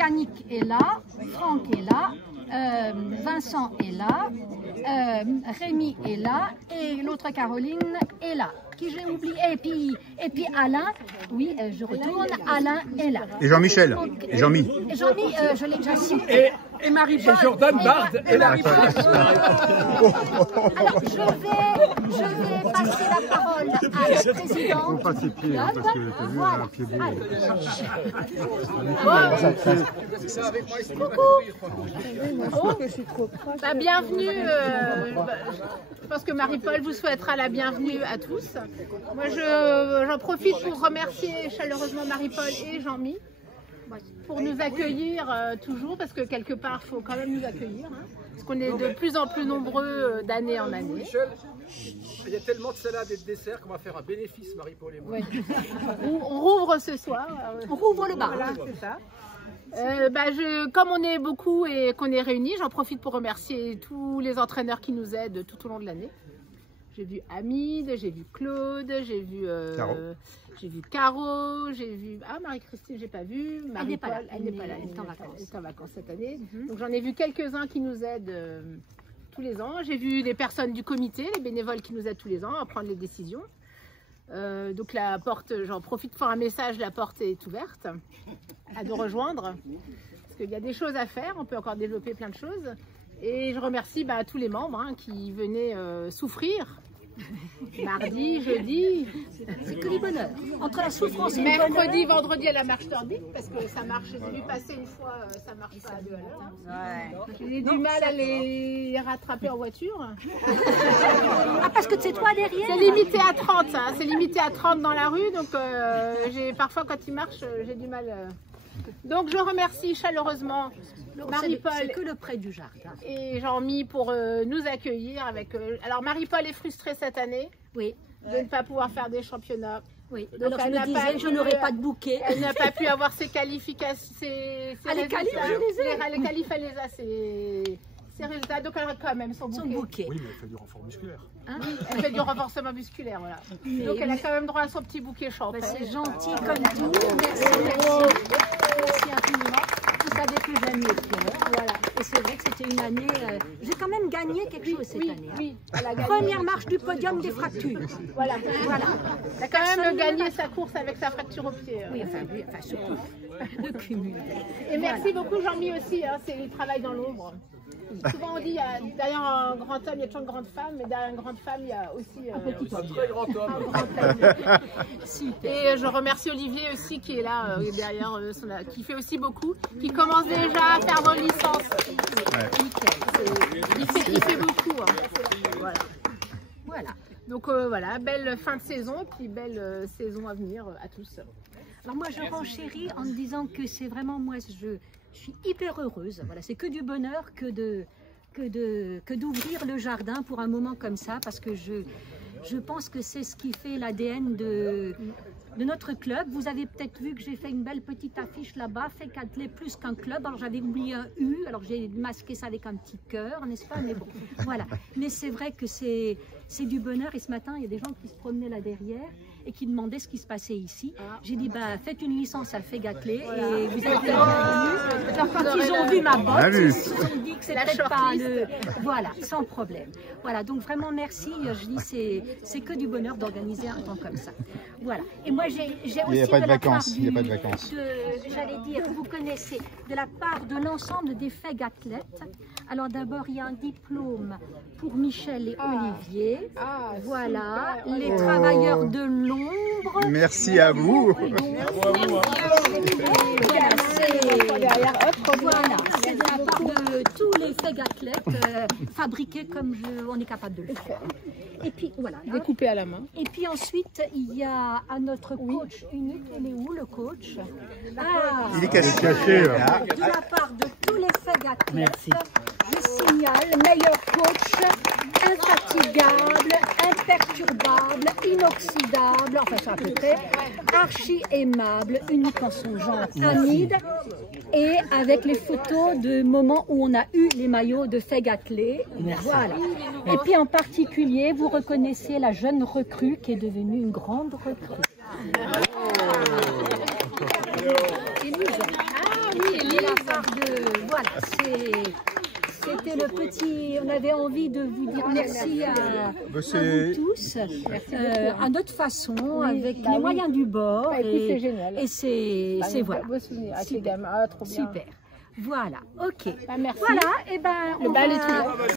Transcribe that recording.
Yannick est là, Franck est là, Vincent est là, Rémi est là et l'autre Caroline est là. Qui j'ai oublié? Et puis Alain, oui, je retourne, Alain est là. Et Jean-Michel. Et Jean-Mi. Et Jean-Mi, je l'ai déjà cité. Et Marie-Paul. Jordan Bard et Marie-Paul. Alors, je vais passer la parole à la présidente. Pas ses pieds, parce que tu as vu un pied beau. Bah, bienvenue, je pense que Marie-Paul vous souhaitera la bienvenue à tous. Moi j'en profite pour remercier chaleureusement Marie-Paul et Jean-Mi pour nous accueillir toujours, parce que quelque part il faut quand même nous accueillir, hein, parce qu'on est de plus en plus nombreux d'année en année. Michel, il y a tellement de salades et de desserts qu'on va faire un bénéfice, Marie-Paul et moi. Ouais. On rouvre ce soir. On rouvre le bar. Voilà, c'est ça. Comme on est beaucoup et qu'on est réunis, j'en profite pour remercier tous les entraîneurs qui nous aident tout au long de l'année. J'ai vu Hamid, j'ai vu Claude, j'ai vu Caro, j'ai vu Marie-Christine, j'ai pas vu. Elle n'est pas là, elle n'est pas là, elle est en vacances cette année. Donc j'en ai vu quelques-uns qui nous aident tous les ans. J'ai vu les personnes du comité, les bénévoles qui nous aident tous les ans à prendre les décisions. Donc la porte, j'en profite pour un message, la porte est ouverte à nous rejoindre, parce qu'il y a des choses à faire, on peut encore développer plein de choses. Et je remercie tous les membres qui venaient souffrir mardi, jeudi. C'est que du bonheur. Entre la souffrance et le bonheur. Mercredi, vendredi à la marche nordique, parce que ça marche, j'ai vu passer une fois, ça marche pas à 2 à l'heure. Ouais. J'ai du mal à les rattraper en voiture. Parce que c'est toi derrière. C'est limité à 30, hein. C'est limité à 30 dans la rue, donc parfois quand ils marchent, j'ai du mal. Donc je remercie chaleureusement Marie-Paul. C'est que le près du jardin. Et Jean-Mi pour nous accueillir avec. Alors Marie-Paul est frustrée cette année. Oui. De ne pas pouvoir faire des championnats. Oui. Donc alors je me disais, je n'aurai pas de bouquet. Elle n'a pas pu avoir ses qualifications. Les qualifs, elle les a. Ses résultats, donc elle a quand même son bouquet. Oui, mais elle fait du renfort musculaire. Hein, oui, elle fait du renforcement musculaire, voilà. Donc elle a quand même droit à son petit bouquet champêtre. C'est gentil comme tout. Merci infiniment. Vous savez que j'aime les fleurs, voilà. Et c'est vrai que c'était une année. J'ai quand même gagné quelque chose cette année. Oui, première marche du podium des fractures. Voilà. Elle a quand même gagné sa course avec sa fracture au pied. Oui, surtout le cumul. Et merci beaucoup Jean-Mi aussi, il travaille dans l'ombre. Souvent on dit, derrière un grand homme, il y a toujours une grande femme, mais derrière une grande femme, il y a aussi un très grand homme. Un grand homme. Et je remercie Olivier aussi qui est là derrière, qui fait aussi beaucoup, qui commence déjà à faire vos licences. Ouais. Il fait beaucoup. Hein. Voilà. Donc voilà, belle fin de saison, puis belle saison à venir à tous. Alors moi je renchéris en me disant que c'est vraiment moi, je suis hyper heureuse. Voilà, c'est que du bonheur que d'ouvrir le jardin pour un moment comme ça, parce que je pense que c'est ce qui fait l'ADN de notre club. Vous avez peut-être vu que j'ai fait une belle petite affiche là-bas, fait atteler plus qu'un club. Alors j'avais oublié un U, alors j'ai masqué ça avec un petit cœur, n'est-ce pas? Mais bon, voilà. Mais c'est vrai que c'est du bonheur. Et ce matin, il y a des gens qui se promenaient là derrière et qui demandaient ce qui se passait ici. J'ai dit, faites une licence à Fégatlé, et vous êtes bienvenus. Alors quand ils ont vu ma botte, ils se sont dit que c'était pas le... Voilà, sans problème. Voilà, donc vraiment merci. Je dis, c'est que du bonheur d'organiser un temps comme ça. Voilà. Et moi, j'ai aussi il n'y a pas de vacances. Il n'y a pas de vacances. J'allais dire, vous connaissez, de la part de l'ensemble des Fégathlètes. Alors d'abord, il y a un diplôme pour Michel et Olivier. Voilà, les travailleurs de l'ombre. Merci à vous. Voilà, c'est de la part de tous les Fégathlètes fabriqués comme on est capable de le faire. Et puis voilà. Découpé à la main. Et puis ensuite, il y a à notre coach unique. Il est où le coach? Il est caché. De la part de tous les Fégathlètes, je signale, meilleur coach, infatigable, imperturbable, inoxydable, enfin c'est à peu près, archi aimable, unique en son genre, Hamid, et avec les photos de moments où on a eu les maillots de Fégatlé. Voilà. Et puis en particulier, vous reconnaissez la jeune recrue qui est devenue une grande recrue. Ah oui, Élise. histoire de... Voilà, c'était le petit... On avait envie de vous dire merci à vous tous, à notre façon, avec les moyens du bord. C'est génial. Et c'est voilà. Beau souvenir avec les gamins, trop bien. Super. Voilà, ok. Merci. Voilà, et ben... Le bal est ouvert.